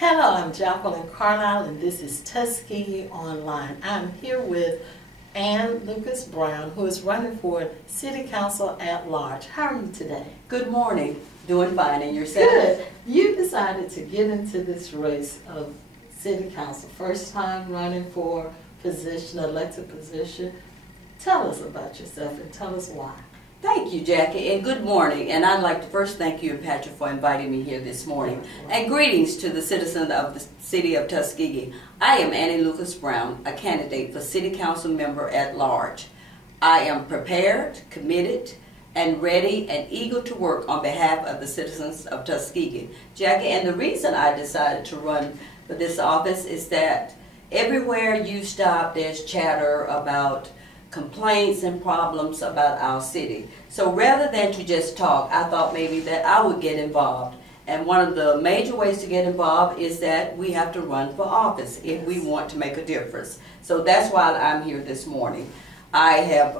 Hello, I'm Jacqueline Carlisle, and this is Tuskegee Online. I'm here with Ann Lucas Brown, who is running for City Council at Large. How are you today? Good morning. Doing fine, and yourself? Good. You decided to get into this race of City Council. First time running for position, elected position. Tell us about yourself and tell us why. Thank you, Jackie, and good morning. And I'd like to first thank you and Patrick for inviting me here this morning. And greetings to the citizens of the city of Tuskegee. I am Annie Lucas Brown, a candidate for City Council member at large. I am prepared, committed, and ready and eager to work on behalf of the citizens of Tuskegee. Jackie, and the reason I decided to run for this office is that everywhere you stop, there's chatter about complaints and problems about our city. So rather than to just talk, I thought maybe that I would get involved. And one of the major ways to get involved is that we have to run for office if we want to make a difference. So that's why I'm here this morning. I have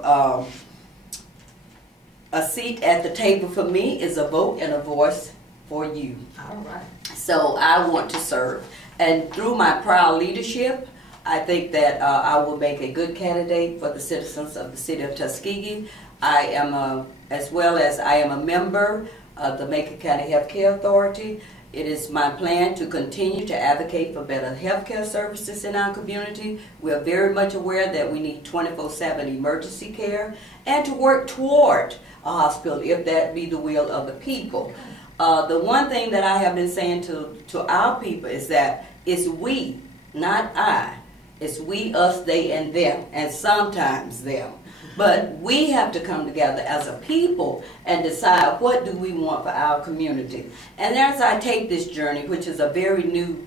a seat at the table for me is a vote and a voice for you. All right. So I want to serve. And through my proud leadership, I think that I will make a good candidate for the citizens of the city of Tuskegee. I am as well as I am a member of the Macon County Healthcare Authority. It is my plan to continue to advocate for better healthcare services in our community. We are very much aware that we need 24/7 emergency care and to work toward a hospital if that be the will of the people. The one thing that I have been saying to our people is that it's we, not I. It's we, us, they, and them, and sometimes them. But we have to come together as a people and decide what do we want for our community. And as I take this journey, which is a very new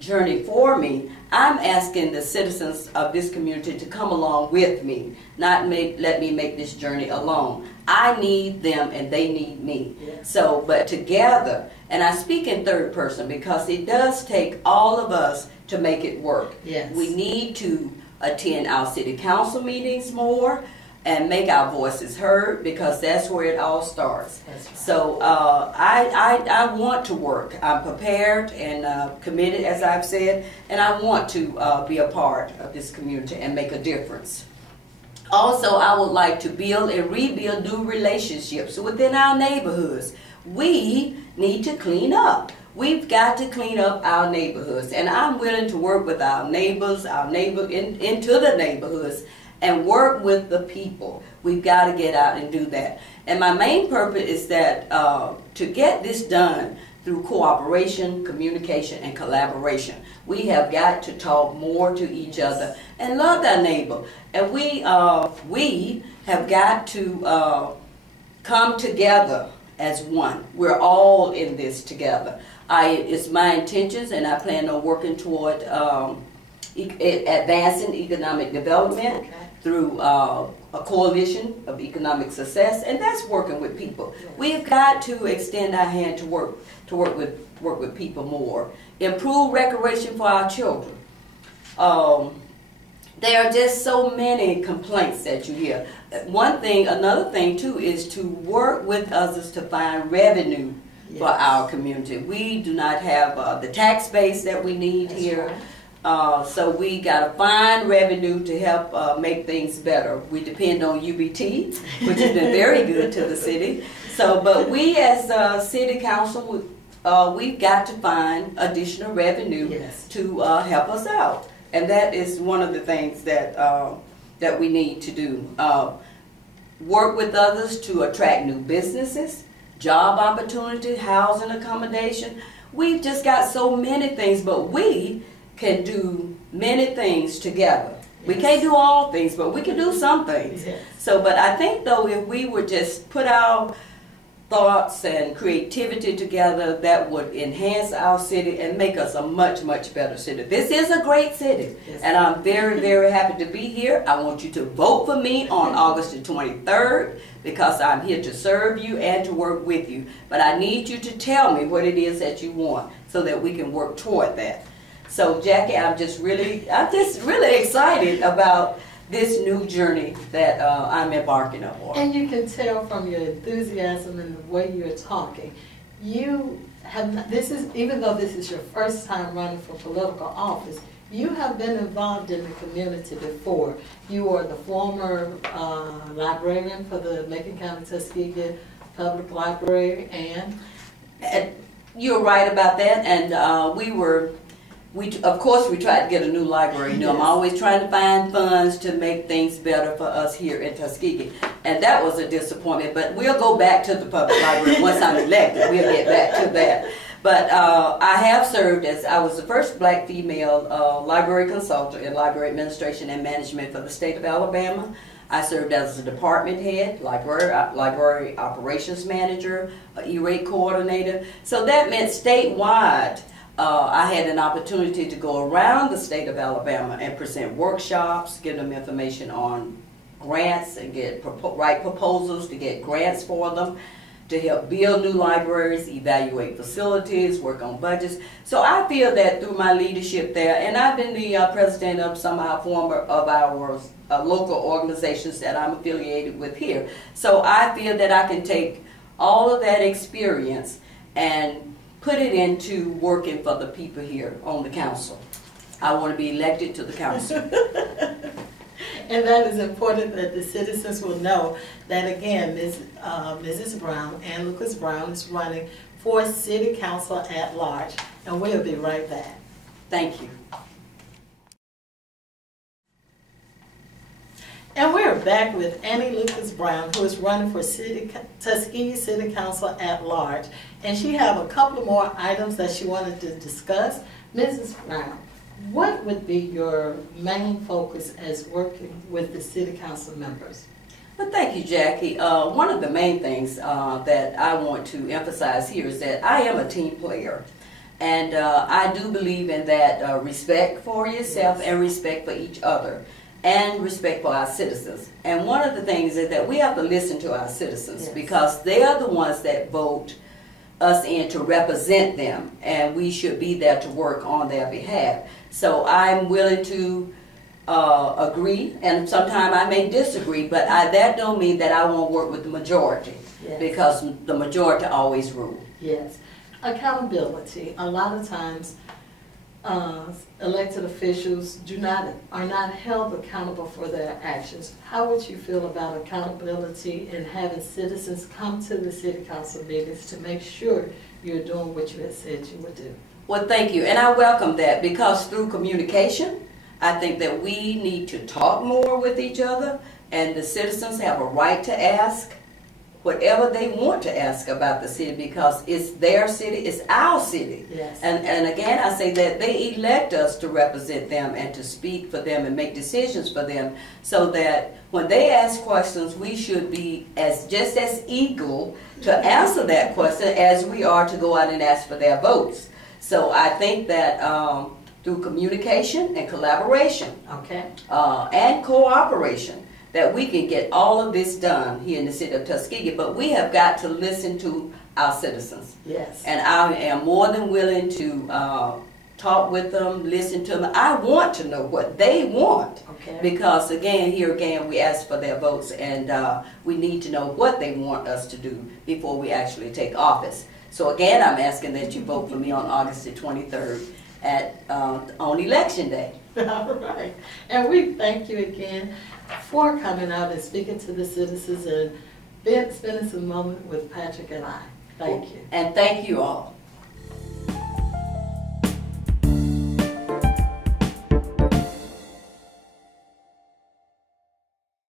journey for me, I'm asking the citizens of this community to come along with me, not let me make this journey alone. I need them and they need me. Yeah. So, but together, and I speak in third person because it does take all of us to make it work. Yes. We need to attend our city council meetings more and make our voices heard because that's where it all starts. That's right. So I want to work. I'm prepared and committed, as I've said, and I want to be a part of this community and make a difference. Also, I would like to build and rebuild new relationships within our neighborhoods. We need to clean up. We've got to clean up our neighborhoods, and I'm willing to work with our neighbors, into the neighborhoods, and work with the people. We've got to get out and do that. And my main purpose is that to get this done through cooperation, communication, and collaboration. We have got to talk more to each other and love our neighbor. And we have got to come together as one. We're all in this together. It's my intentions, and I plan on working toward advancing economic development through a coalition of economic success, and that's working with people. We've got to extend our hand to work with people more. Improve recreation for our children. There are just so many complaints that you hear. Another thing too is to work with others to find revenue for our community. We do not have the tax base that we need here. So we got to find revenue to help make things better. We depend on UBT, which has been very good to the city. So, but we as City Council, we've got to find additional revenue to help us out. And that is one of the things that, that we need to do. Work with others to attract new businesses, job opportunities, housing accommodation. We've just got so many things, but we can do many things together. We can't do all things, but we can do some things. So, but I think though, if we would just put our thoughts and creativity together, that would enhance our city and make us a much, much better city. This is a great city, and I'm very, very happy to be here. I want you to vote for me on August the 23rd because I'm here to serve you and to work with you. But I need you to tell me what it is that you want so that we can work toward that. So, Jackie, I'm just really excited about this new journey that I'm embarking upon. And you can tell from your enthusiasm and the way you're talking, you have not, this is, even though this is your first time running for political office, you have been involved in the community before. You are the former librarian for the Macon County Tuskegee Public Library, and you're right about that. And of course, we tried to get a new library. You know, I'm always trying to find funds to make things better for us here in Tuskegee. And that was a disappointment, but we'll go back to the public library once I'm elected. We'll get back to that. But I have served as, I was the first black female library consultant in library administration and management for the state of Alabama. I served as a department head, library operations manager, E-rate coordinator. So that meant statewide, I had an opportunity to go around the state of Alabama and present workshops, give them information on grants and write proposals to get grants for them, to help build new libraries, evaluate facilities, work on budgets. So I feel that through my leadership there, and I've been the president of some of our local organizations that I'm affiliated with here. So I feel that I can take all of that experience and put it into working for the people here on the council. I want to be elected to the council. And that is important that the citizens will know that, again, Mrs. Brown, Ann Lucas Brown, is running for City Council at large. And we'll be right back. Thank you. And we're back with Annie Lucas Brown, who is running for Tuskegee City Council at large. And she have a couple more items that she wanted to discuss. Mrs. Brown, what would be your main focus as working with the City Council members? Well, thank you, Jackie. One of the main things that I want to emphasize here is that I am a team player. And I do believe in that respect for yourself and respect for each other, and respect for our citizens. And one of the things is that we have to listen to our citizens, because they are the ones that vote us in to represent them, and we should be there to work on their behalf. So I'm willing to agree, and sometimes I may disagree, but that don't mean that I won't work with the majority, because the majority always rule. Yes. Accountability. A lot of times elected officials are not held accountable for their actions. How would you feel about accountability and having citizens come to the City Council meetings to make sure you're doing what you had said you would do? Well, thank you, and I welcome that, because through communication, I think that we need to talk more with each other, and the citizens have a right to ask whatever they want to ask about the city, because it's their city, it's our city. Yes. And again, I say that they elect us to represent them and to speak for them and make decisions for them, so that when they ask questions, we should be just as eager to answer that question as we are to go out and ask for their votes. So I think that through communication and collaboration, and cooperation, that we can get all of this done here in the city of Tuskegee. But we have got to listen to our citizens. Yes. And I am more than willing to talk with them, listen to them. I want to know what they want. Because here again, we ask for their votes, and we need to know what they want us to do before we actually take office. So again, I'm asking that you vote for me on August the 23rd on Election Day. All right. And we thank you again for coming out and speaking to the citizens and spending some moment with Patrick and I. Thank you. And thank you all.